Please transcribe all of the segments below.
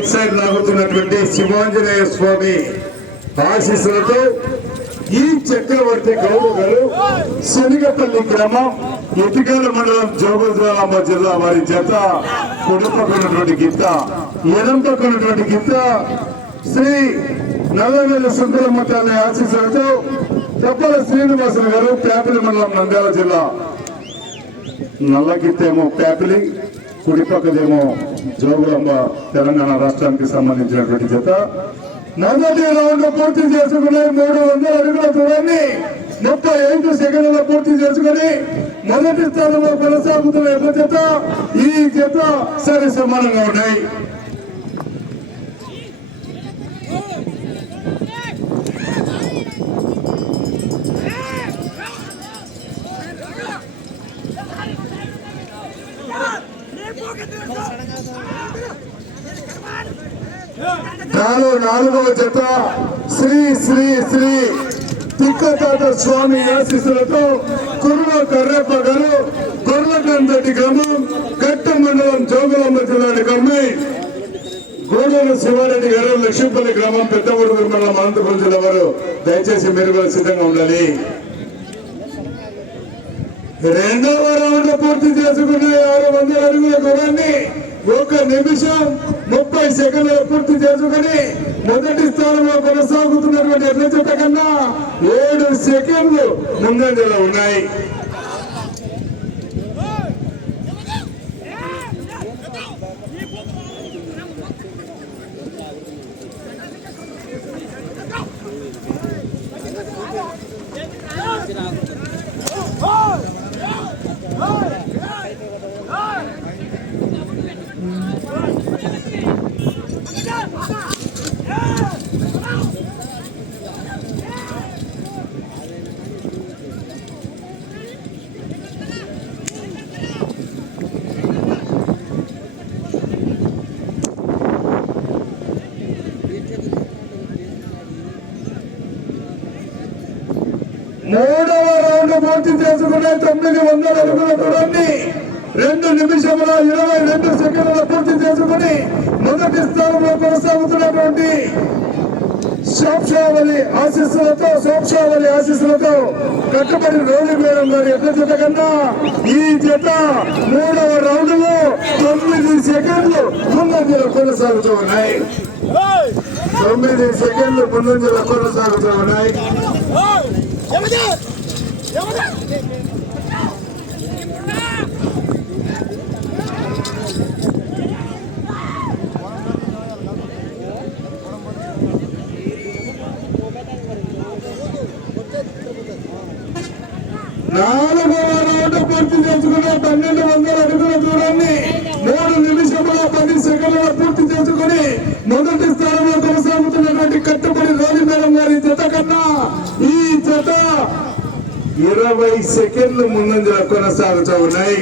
Right side లాగుతున్నటువంటి శివాంజనేయ స్వామి ఆశీస్సులతో ఈ చక్రవర్తి గౌరవ గారు శనిగపల్లి గ్రామం ఎతికాల మండలం జోగుద్రామ జిల్లా వారి జత కుడిపక్కనటువంటి గీత ఎనంపకున్నటువంటి గీత శ్రీ నల్లవేల సుందరమ్మ తల్లి ఆశీస్సులతో తప్పల శ్రీనివాసులు గారు పేపలి మండలం నంద్యాల జిల్లా. నల్ల పేపలి కుడిపక్కదేమో జోగులాంబ తెలంగాణ రాష్ట్రానికి సంబంధించినటువంటి జత. మొదటి రౌండ్ పూర్తి చేసుకుని మూడు వందల అడుగుల దూరాన్ని ముప్పై ఐదు సెకండ్ల పూర్తి చేసుకుని మొదటి స్థానంలో కొనసాగుతున్న జత? ఈ జత సరి సమానంగా ఉన్నాయి. నాలో నాలుగవ జత శ్రీ శ్రీ శ్రీ తిక్కతాత స్వామి ఆశీస్సులతో కుర్ర కర్రప్ప గారు గొర్రకందటి గ్రామం గట్ట మండలం జోగులమ్మ జిల్లాని అమ్మాయి గోడూరు శివారెడ్డి గారు లక్ష్మీపల్లి గ్రామం పెద్ద ఊరుగు మండలం అనంతపురం జిల్లా వారు. దయచేసి మీరు కూడా సిద్ధంగా ఉండాలి. రెండవ రౌండ్ పూర్తి చేసుకున్న ఆరు మంది అడుగుల గురాన్ని ఒక నిమిషం ముప్పై సెకండ్లు పూర్తి చేసుకుని మొదటి స్థానంలో కొనసాగుతున్నటువంటి ఎడ్ల చెత్త కన్నా ఏడు సెకండ్లు ముందంజలో ఉన్నాయి మూడవ రౌండ్ పూర్తి చేసుకునే తొమ్మిది వందల అడుగుల దూరాన్ని రెండు నిమిషముల ఇరవై రెండు సెకండ్ల పూర్తి చేసుకుని మొదటి స్థానంలో కొనసాగుతున్నటువంటి సోక్షావళి ఆశీస్సులతో సోక్షావళి ఆశీస్సులతో కట్టుబడి రోడ్డు మేడం గారి ఎడ్ల జత కన్నా ఈ జత మూడవ రౌండ్లో తొమ్మిది సెకండ్లు ముందంజలో కొనసాగుతూ ఉన్నాయి. తొమ్మిది సెకండ్లు ముందంజలో కొనసాగుతూ ఉన్నాయి. నాలుగవ రౌండ్ పూర్తి చేసుకున్న పన్నెండు వందల అడుగుల దూరాన్ని మూడు నిమిషముల పది సెకండ్ల పూర్తి చేసుకుని మొదటి స్థానంలో కొనసాగుతున్నటువంటి కట్టుబడి రోడ్డు మేడం గారి జత కన్నా ఈ జత ఇరవై సెకండ్లు ముందంజలో కొనసాగుతూ ఉన్నాయి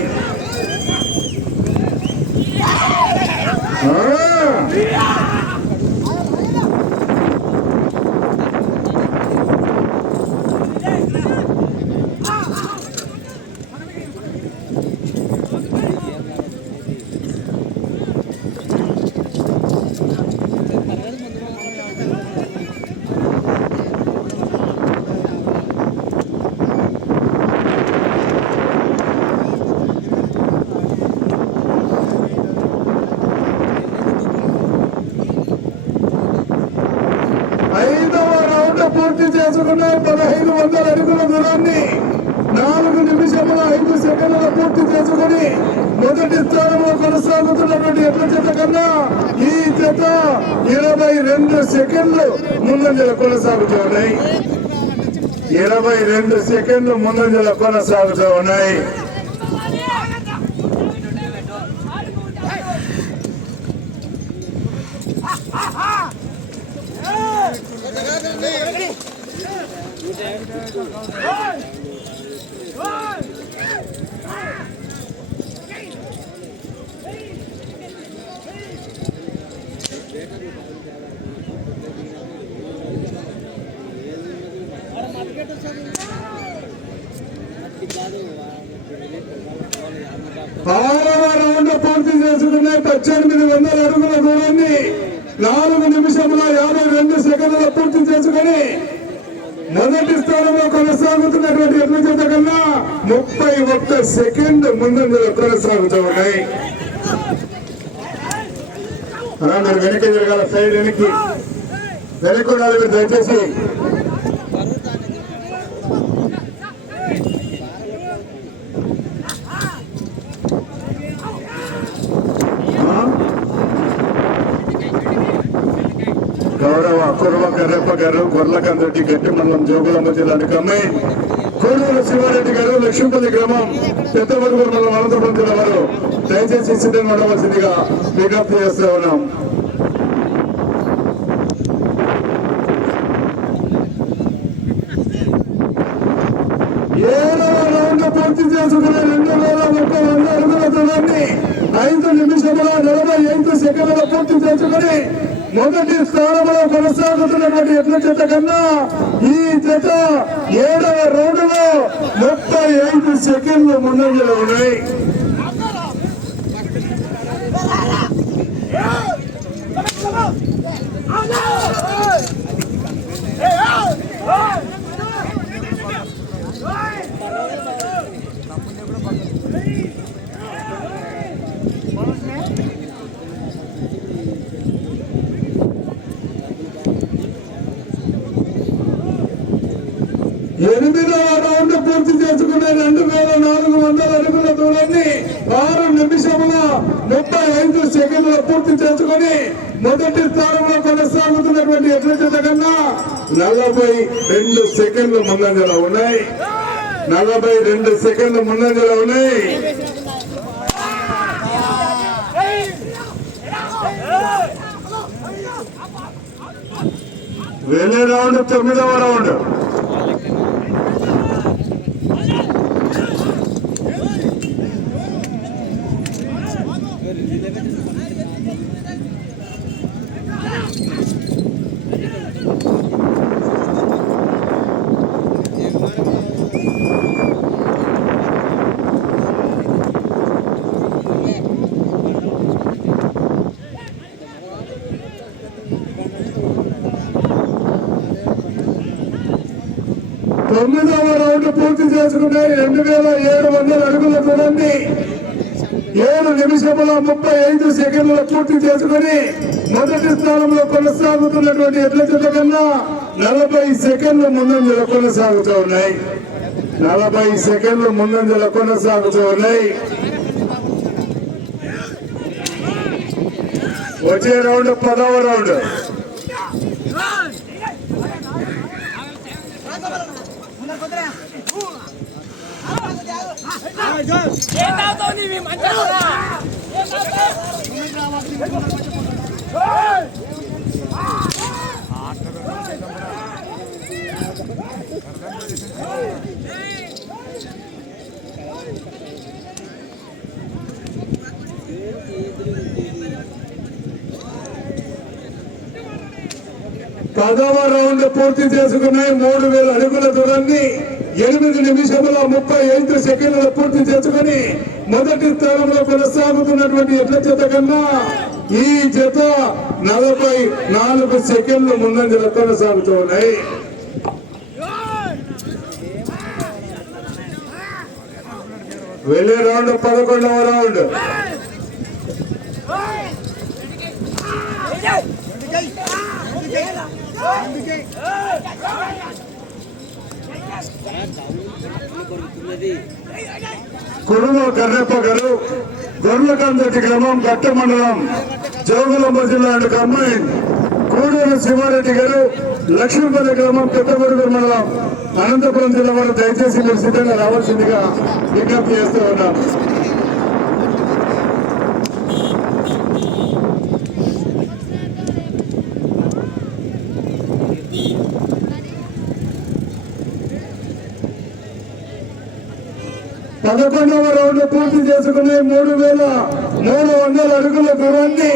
Yeah! ఐదవ రౌండ్ పూర్తి చేసుకున్న పదహైదు వందల అడుగుల దూరాన్ని నాలుగు నిమిషముల ఐదు సెకండ్ల పూర్తి చేసుకుని మొదటి స్థానంలో కొనసాగుతున్నటువంటి ఎడ్ల జత కన్నా ఈ చెత్త ఇరవై రెండు సెకండ్లు ముందంజల కొనసాగుతూ ఉన్నాయి. ఇరవై రెండు సెకండ్లు ముందంజల కొనసాగుతూ ఉన్నాయి. రౌండ్ పూర్తి చేసుకునే పద్దెనిమిది వందల అడుగుల దూరాన్ని నాలుగు నిమిషముల యాభై రెండు సెకండ్ల పూర్తి చేసుకుని మొదటి స్థానంలో కొనసాగుతున్నటువంటి ఎట్ల కన్నా ముప్పై ఒక్క సెకండ్ ముందంజలో కొనసాగుతూ ఉన్నాయి. జరగాల సైడ్ వెనక్కి. వెనక్కి దయచేసి. కర్రప్ప గారు గొర్లకందరెడ్డి గట్టి మండలం జోగులమ్మ జిల్లా కమ్మి కోడూరు శివారెడ్డి గారు లక్ష్మీపల్లి గ్రామం పెద్దవరకు మండలం అనంతపురం జిల్లా వారు. దయచేసి సిద్ధంగా ఉండవలసిందిగా విజ్ఞప్తి చేస్తూ ఉన్నాం. పూర్తి చేసుకునే రెండు వేల ముప్పై వంద అడుగుల దూరాన్ని ఐదు నిమిషముల నలభై ఐదు సెకండ్ల పూర్తి చేసుకుని మొదటి స్థానంలో కొనసాగుతున్నటువంటి ఎట్ల జత కన్నా ఈ జత ఏడవ రౌండ్లో ముప్పై ఐదు సెకండ్లు ముందంజలో ఉన్నాయి ఎనిమిదవ రౌండ్ పూర్తి చేసుకున్న రెండు వేల నాలుగు వందల అడుగుల దూరాన్ని ఆరు నిమిషముల ముప్పై ఐదు సెకండ్ల పూర్తి మొదటి స్థానంలో కొనసాగుతున్నటువంటి ఎట్ల కన్నా నలభై రెండు సెకండ్లు ముందంజలో ఉన్నాయి. నలభై రెండు సెకండ్లు ముందంజలో ఉన్నాయి. వెళ్ళే రౌండ్ తొమ్మిదవ రౌండ్. తొమ్మిదవ రౌండ్ పూర్తి చేసుకునే రెండు వేల ఏడు వందల అడుగుల దూరాన్ని ఏడు నిమిషముల ముప్పై ఐదు సెకండ్ల పూర్తి చేసుకుని మొదటి స్థానంలో కొనసాగుతున్నటువంటి ఎట్ల జత కన్నా నలభై సెకండ్లు ముందంజల కొనసాగుతూ ఉన్నాయి. నలభై సెకండ్లు ముందంజల కొనసాగుతూ ఉన్నాయి. వచ్చే రౌండ్ పదవ రౌండ్. పదవ రౌండ్ పూర్తి చేసుకున్నాయి మూడు వేల అడుగుల దూరాన్ని ఎనిమిది నిమిషముల ముప్పై ఐదు సెకండ్ల పూర్తి చేసుకుని మొదటి స్థానంలో కొనసాగుతున్నటువంటి ఎట్ల చేత కన్నా ఈ జత నలభై నాలుగు సెకండ్లు ముందంజల కొనసాగుతున్నాయి. వెళ్ళే రౌండ్ పదకొండవ రౌండ్. కురుమ కర్రెప్ప గారు గొర్లకందటి గ్రామం గట్ట మండలం జోగులంబ జిల్లా అండ్ అమ్మాయి కోడూరు శివారెడ్డి గారు లక్ష్మీపల్లి గ్రామం పెద్దగొడుగురు మండలం అనంతపురం జిల్లా వారు దయచేసి మీరు సిద్ధంగా రావాల్సిందిగా విజ్ఞప్తి చేస్తూ ఉన్నాం. పదకొండవ రౌండ్ పూర్తి చేసుకుని మూడు వేల మూడు వందల అడుగుల దూరాన్ని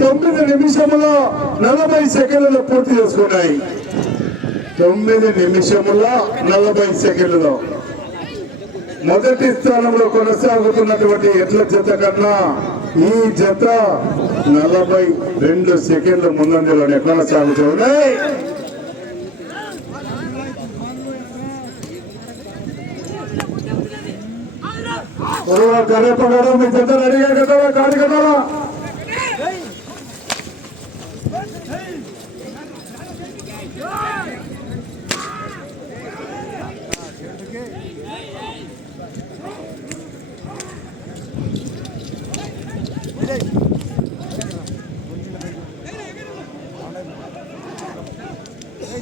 తొమ్మిది నిమిషముల నలభై సెకండ్లలో పూర్తి చేసుకున్నాయి. తొమ్మిది నిమిషముల నలభై సెకండ్లలో. మొదటి స్థానంలో కొనసాగుతున్నటువంటి ఎట్ల జత కన్నా ఈ జత నలభై రెండు సెకండ్ల ముందంజలోనే కొనసాగుతూ ఉన్నాయి కరేపగారు మీ జత రెడీగా కట్టాలా కాడి కట్టాలా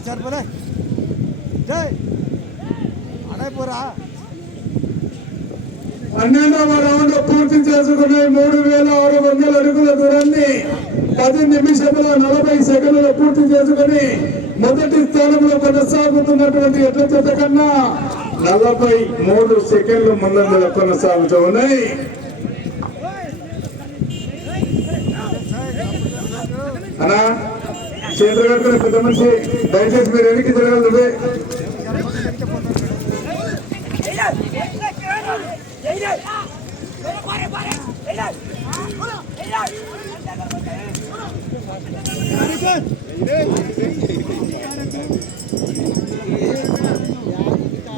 సరిపోలే జై అడైపోరా పన్నెండవ రౌండ్ పూర్తి చేసుకునే మూడు వేల ఆరు వందల అడుగుల దూరాన్ని పది నిమిషముల నలభై సెకండ్లు పూర్తి చేసుకుని మొదటి స్థానంలో కొనసాగుతున్నటువంటి ఎట్ల జత కన్నా నలభై మూడు సెకండ్లు ముందంజలో కొనసాగుతూ ఉన్నాయి. అనా చేతులు కట్టుకుని పెద్ద మనిషి దయచేసి మీరు వెనక్కి జరగదు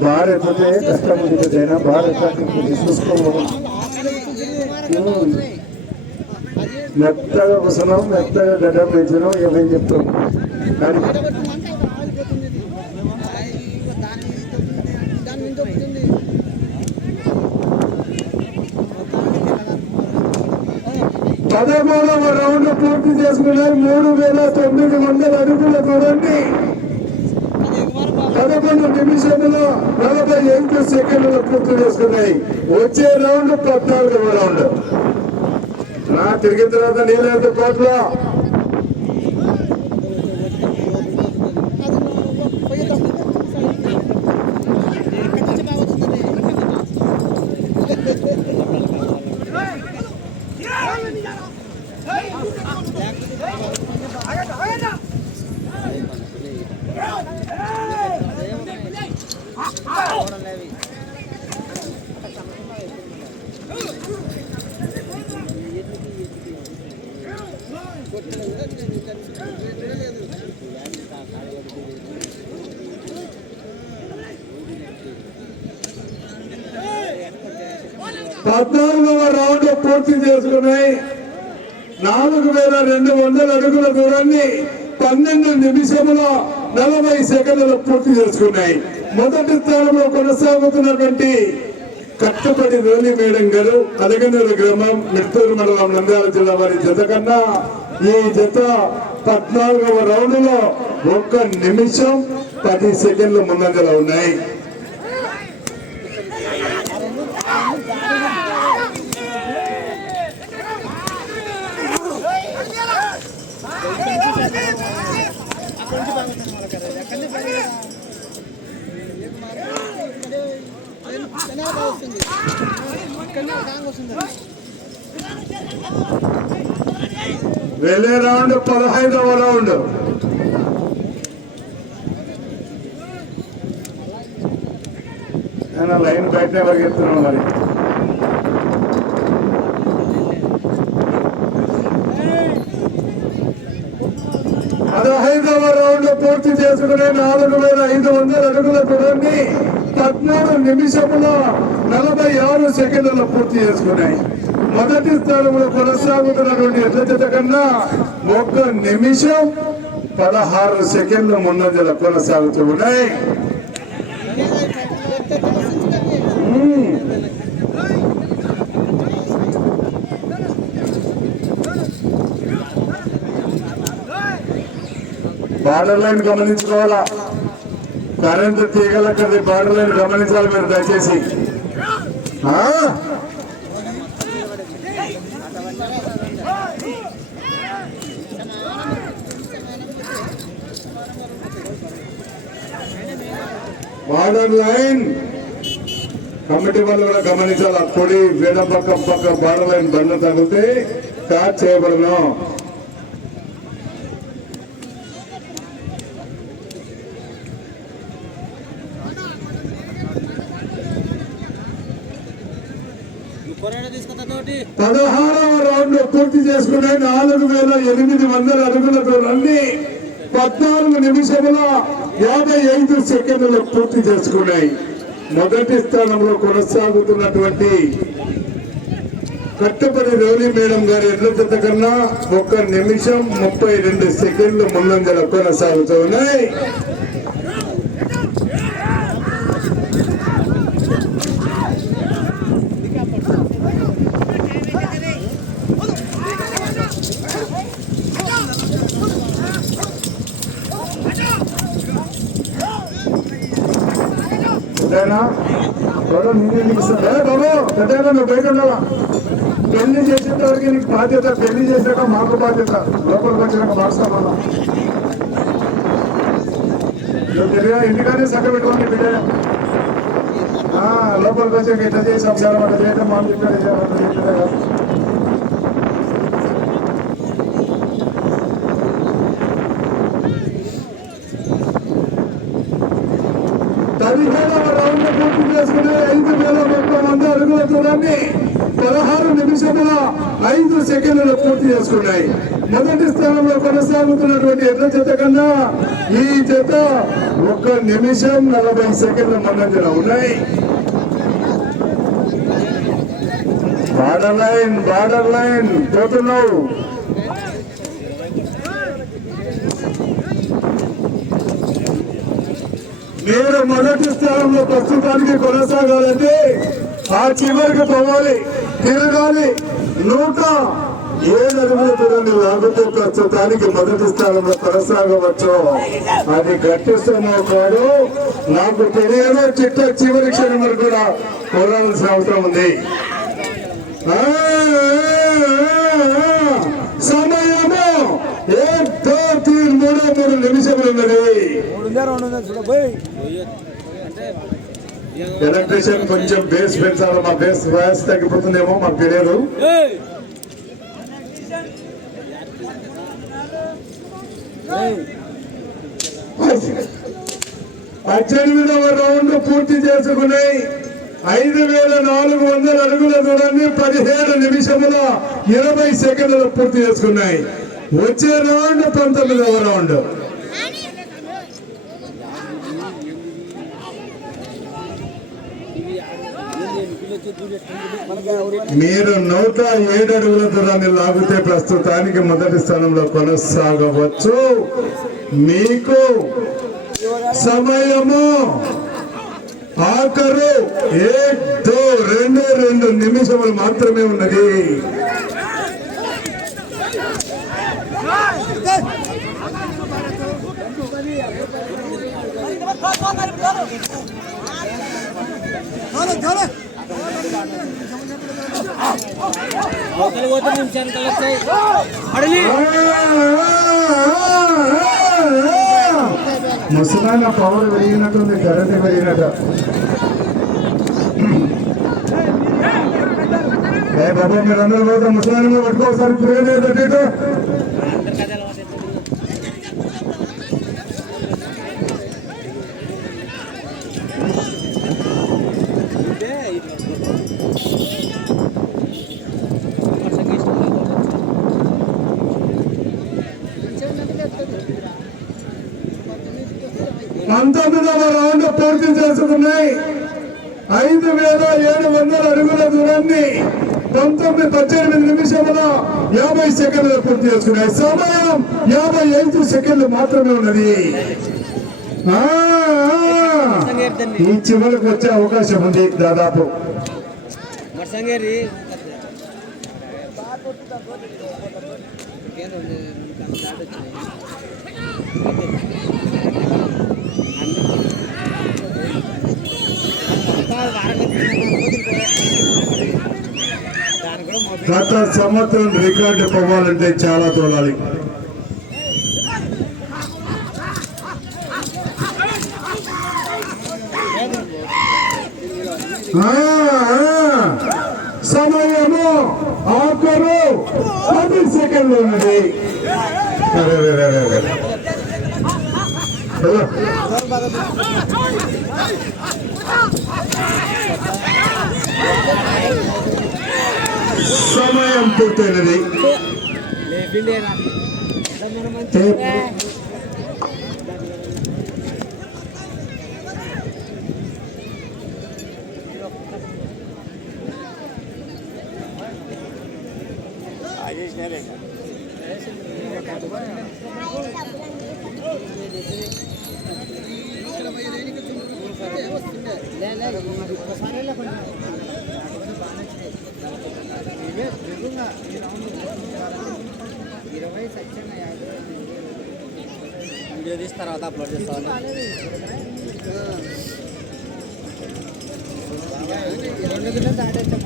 బార్ ఎత్తితే కష్టం ఉంటుంది మెత్తగా ఉసనం మెత్తగా గడ్డ పెంచడం ఏమేం చెప్తాం కానీ పదమూడవ రౌండ్ పూర్తి చేసుకున్నారు మూడు వేల తొమ్మిది వందల అడుగుల దూరాన్ని పదకొండు నిమిషంలో నలభై ఐదు సెకండ్లు పూర్తి చేసుకున్నాయి. వచ్చే రౌండ్ పద్నాలుగవ రౌండ్. నా తిరిగిన తర్వాత నీళ్ళ కోట్లో పద్నాలుగవ రౌండ్ పూర్తి చేసుకున్నాయి నాలుగు వేల రెండు వందల అడుగుల దూరాన్ని పన్నెండు నిమిషములో నలభై సెకండ్లు పూర్తి చేసుకున్నాయి. మొదటి స్థానంలో కొనసాగుతున్నటువంటి కట్టపడి రోలి మేడం గారు అలగనూరు గ్రామం మిత్తూరు మండలం నంద్యాల జిల్లా వారి జత కన్నా ఈ జత పద్నాలుగవ రౌండ్లో ఒక్క నిమిషం పది సెకండ్లు ముందంజలో ఉన్నాయి. వెళ్ళే రౌండ్ పదహైదవ రౌండ్. నేను లైన్ బయట పరిగెత్తున్నాను మరి? పదహైదవ రౌండ్ పూర్తి చేసుకునే నాలుగు వేల ఐదు వందల అడుగుల దూరాన్ని పద్నాలుగు నిమిషంలో నలభై ఆరు సెకండ్లలో పూర్తి చేసుకున్నాయి. మొదటి స్థానంలో కొనసాగుతున్నటువంటి ఎడ్ల జత కన్నా ఒక్క నిమిషం పదహారు సెకండ్ల ముందంజల కొనసాగుతూ ఉన్నాయి. బార్డర్ లైన్ గమనించుకోవాలా? కరెంటు తీగలక్కది బార్డర్ లైన్ గమనించాలి మీరు దయచేసి. బార్డర్ లైన్ కమిటీ వాళ్ళు కూడా గమనించాలి. ఆ పొడి వేడ పక్క పక్క బార్డర్ లైన్ బండ తగ్గితే ట్యాచ్ చేయబడను. పదహారవ రౌండ్ పూర్తి చేసుకునే నాలుగు వేల ఎనిమిది వందల అడుగులతో దూరాన్ని పద్నాలుగు నిమిషముల యాభై ఐదు సెకండ్లు పూర్తి చేసుకున్నాయి. మొదటి స్థానంలో కొనసాగుతున్నటువంటి కట్టపల్లి రౌలి మేడం గారి ఎడ్ల జత కన్నా ఒక్క నిమిషం ముప్పై రెండు సెకండ్లు ముందంజల కొనసాగుతున్నాయి ఉన్నాయి పెద్దనా త్వరగా నేనే నీకు ఇస్తాను. ఏ బాబు పెద్దగా నువ్వు బయట ఉండవా పెళ్ళి చేసేంత వరకు నీకు బాధ్యత పెళ్ళి చేశాక మాకు బాధ్యత. లోపలికి వచ్చినాక మారుస్తాం మళ్ళా నువ్వు తిరిగా ఇంటికానే సగ పెట్టుకోండి బిడ్డ ఆ, లోపలికి వచ్చాక ఇట్లా చేసి ఒకసారి అట్లా చేయడం మాకు ఇక్కడ చేయాలి పదిహేడవ రౌండ్ పూర్తి చేసుకుని ఐదు వేల ముప్పై మంది అడుగుల దూరాన్ని పదహారు నిమిషముల ఐదు సెకండ్లు పూర్తి చేసుకున్నాయి. మొదటి స్థానంలో కొనసాగుతున్నటువంటి ఎర్ర జత కన్నా ఈ జత ఒక నిమిషం నలభై సెకండ్ల ముందంజల ఉన్నాయి. బార్డర్ లైన్ బార్డర్ లైన్ పోతున్నావు. మీరు మొదటి స్థానంలో ప్రస్తుతానికి కొనసాగాలంటే ఆ చివరికి పోవాలి. తిరగాలి. నూట ఏడు అడుగుల దూరాన్ని లాగితే ప్రస్తుతానికి మొదటి స్థానంలో కొనసాగవచ్చు. అది గట్టిస్తున్నా కాదు నాకు తెలియదు చిట్ట చివరి క్షణం వరకు కూడా కోరాల్సిన అవసరం ఉంది. సమయము ఏ మూడో మూడు మూడు నిమిషములు ఉన్నది మూడు ఉందా రెండు ఉందా చూడ పోయి ఎలక్ట్రీషియన్ కొంచెం బేస్ పెంచాలి మా బేస్ వాయిస్ తగ్గిపోతుందేమో మాకు తెలియదు. పద్దెనిమిదవ రౌండ్ పూర్తి చేసుకున్నాయి. ఐదు వేల నాలుగు వందల అడుగుల దూరాన్ని పదిహేడు నిమిషముల ఇరవై సెకండ్లు పూర్తి చేసుకున్నాయి. వచ్చే రౌండ్ పంతొమ్మిదవ రౌండ్ మీరు నూట ఏడు అడుగుల దూరాన్ని లాగితే ప్రస్తుతానికి మొదటి స్థానంలో కొనసాగవచ్చు. మీకు సమయము ఆఖరు ఏక్ రెండు రెండు నిమిషములు మాత్రమే ఉన్నది. చాలు చాలు అవతల పోతే నిమిషానికి వస్తాయి అడలి ముసలాయన పవర్ పెరిగినట్టుంది కరెంట్ పెరిగినట్టు. ఏ బాబా మీరు అందరూ పోతే ముసలాయన పట్టుకోసారి తిరగలేదు పంతొమ్మిదవ రౌండ్ పూర్తి చేసుకున్నాయి. ఐదు వేల ఏడు వందల అడుగుల దూరాన్ని పంతొమ్మిది పద్దెనిమిది నిమిషముల యాభై సెకండ్లు పూర్తి చేసుకున్నాయి. సమయం యాభై ఐదు సెకండ్లు మాత్రమే ఉన్నది. ఈ చివరికి వచ్చే అవకాశం ఉంది దాదాపు. గత సంవత్సరం రికార్డు పోవాలంటే చాలా తోలాలి సమయము ఆఖరు పది సెకండ్లు ఉన్నది అరే, సమయం పూర్తయినది లేపిండేనా Video తీసి తర్వాత అప్లోడ్ చేస్తాను రెండు కిలో దాటేస్తాం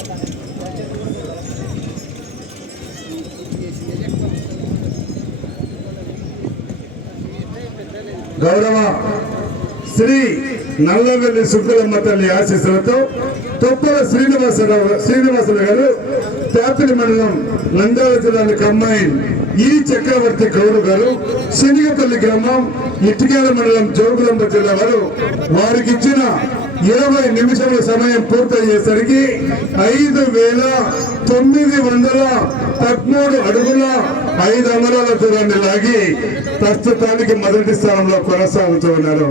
గౌరవ శ్రీ నల్లవెల్లి శుద్ధలమ్మ తల్లి ఆశీస్సులతో తొప్పల శ్రీనివాసరావు శ్రీనివాసరావు గారు తేపలి మండలం నంద్యాల జిల్లాని కమ్మాయి ఈ చక్రవర్తి గౌరు గారు శనిగపల్లి గ్రామం ఇటుకేల మండలం జోగులంబ జిల్లా వారు. వారికి ఇచ్చిన ఇరవై నిమిషముల సమయం పూర్తయ్యేసరికి ఐదు వేల తొమ్మిది వందల పదమూడు అడుగుల ఐదు అంగుళాల దూరాన్ని లాగి ప్రస్తుతానికి మొదటి స్థానంలో కొనసాగుతూ ఉన్నారు.